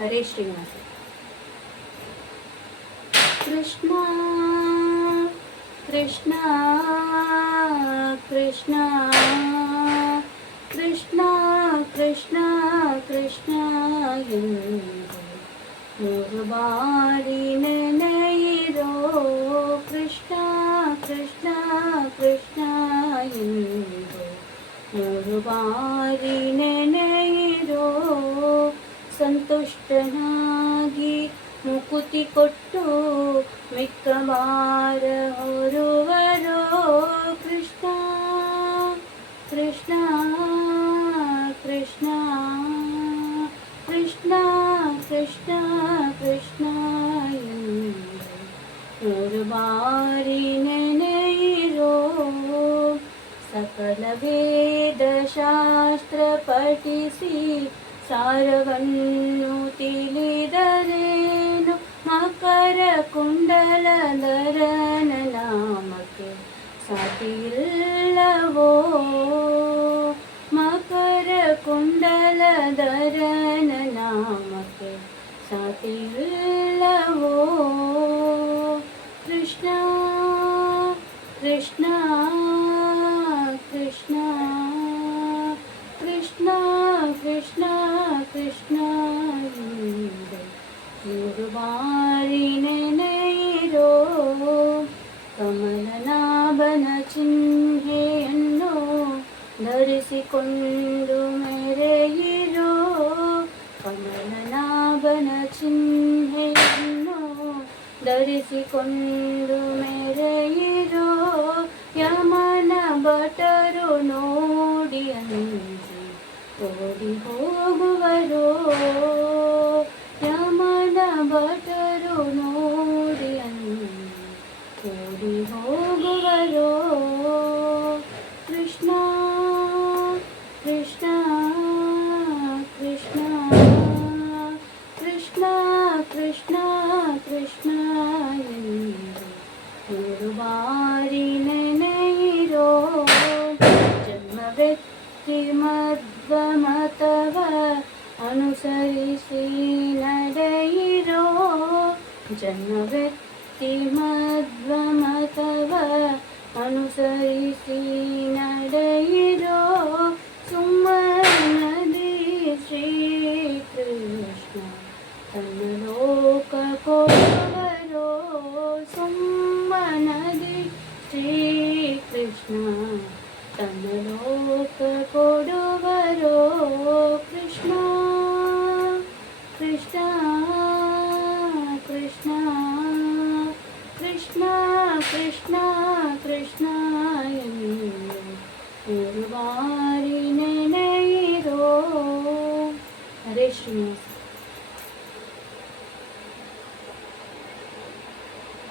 ಹರೇ ಶ್ರೀನಿವಾಸ. ಕೃಷ್ಣ ಕೃಷ್ಣ ಕೃಷ್ಣ ಕೃಷ್ಣ ಕೃಷ್ಣ ಕೃಷ್ಣ ಎಂದು ಮೂರು ಬಾರಿ ನೆನೆಯಿರೋ. ಕೃಷ್ಣ ಕೃಷ್ಣ ಕೃಷ್ಣ ಎಂದು ಮೂರು ಬಾರಿ ನೆನೆಯಿರೋ. ಸಂತುಷ್ಟನಾಗಿ ಮುಕುತಿ ಕೊಟ್ಟು ಮಿಕ್ಕ ಬಾರ ಹೊರುವರೋ. ಕೃಷ್ಣ ಕೃಷ್ಣ ಕೃಷ್ಣ ಕೃಷ್ಣ ಕೃಷ್ಣ ಕೃಷ್ಣ ಎಂದು ಮೂರು ಬಾರಿ ನೆನೆಯಿರೋ. ಸಕಲ ವೇದ ಶಾಸ್ತ್ರ ಪಠಿಸಿ ಸಾರವನ್ನು ತಿಳಿದರೇನು. ಮಕರ ಕುಂಡಲಧರನ ನಾಮಕ್ಕೆ ಸಾಟಿಯಿಲ್ಲವೋ. ಮಕರ ಕುಂಡಲಧರನ ನಾಮಕ್ಕೆ ಸಾಟಿಯಿಲ್ಲವೋ. ಕೃಷ್ಣ ಕೃಷ್ಣ ಕೃಷ್ಣ ಕೃಷ್ಣ ಕೃಷ್ಣ ಕೃಷ್ಣ ಎಂದು ಮೂರು ಬಾರಿ ನೆನೆಯಿರೋ. ಕಮಲನಾಭನ ಚಿಹ್ನೆಯನ್ನು ಧರಿಸಿಕೊಂಡು ಮೆರೆಯಿರೋ. ಕಮಲನಾಭನ ಚಿಹ್ನೆಯನ್ನು ಧರಿಸಿಕೊಂಡು ಮೆರೆಯಿರೋ. ಯಮನ ಭಟರು ನೋಡಿ ಅಂಜಿ ಓಡಿ ಹೋಗುವರೋ. ಯಮನ ಭಟರು ನೋಡಿ ಅಂಜಿ ಓಡಿ ಹೋಗುವರೋ. ಕೃಷ್ಣ ಕೃಷ್ಣ ಕೃಷ್ಣ ಕೃಷ್ಣ ಕೃಷ್ಣ ಕೃಷ್ಣ ಎಂದು ಮೂರು ಬಾರಿ ನೆನೆಯಿರೋ. ಜನ್ಮವ್ಯಕ್ತಿ ಮಧ್ವಮತವ ಅನುಸರಿಸಿ ನಡೆಯಿರೋ. ಜನ್ಮವ್ಯಕ್ತಿ ಮಧ್ವಮತವ ಅನುಸರಿಸಿ ನಡೆಯಿರೋ. ಸುಮ್ಮನದಿ ಶ್ರೀಕೃಷ್ಣ ತನ್ನ ಲೋಕ ಕೊಡುವರೋ. ಸುಮ್ಮನದಿ ಶ್ರೀಕೃಷ್ಣ ತನ್ನ ಲೋಕ ಕೊಡುವರೋ. ಕೃಷ್ಣ ಕೃಷ್ಣ ಕೃಷ್ಣ ಕೃಷ್ಣ ಕೃಷ್ಣ ಕೃಷ್ಣ ಎಂದು ಮೂರು ಬಾರಿ ನೆನೆಯಿರೋ. ಹರೇ ಶ್ರೀನಿವಾಸ.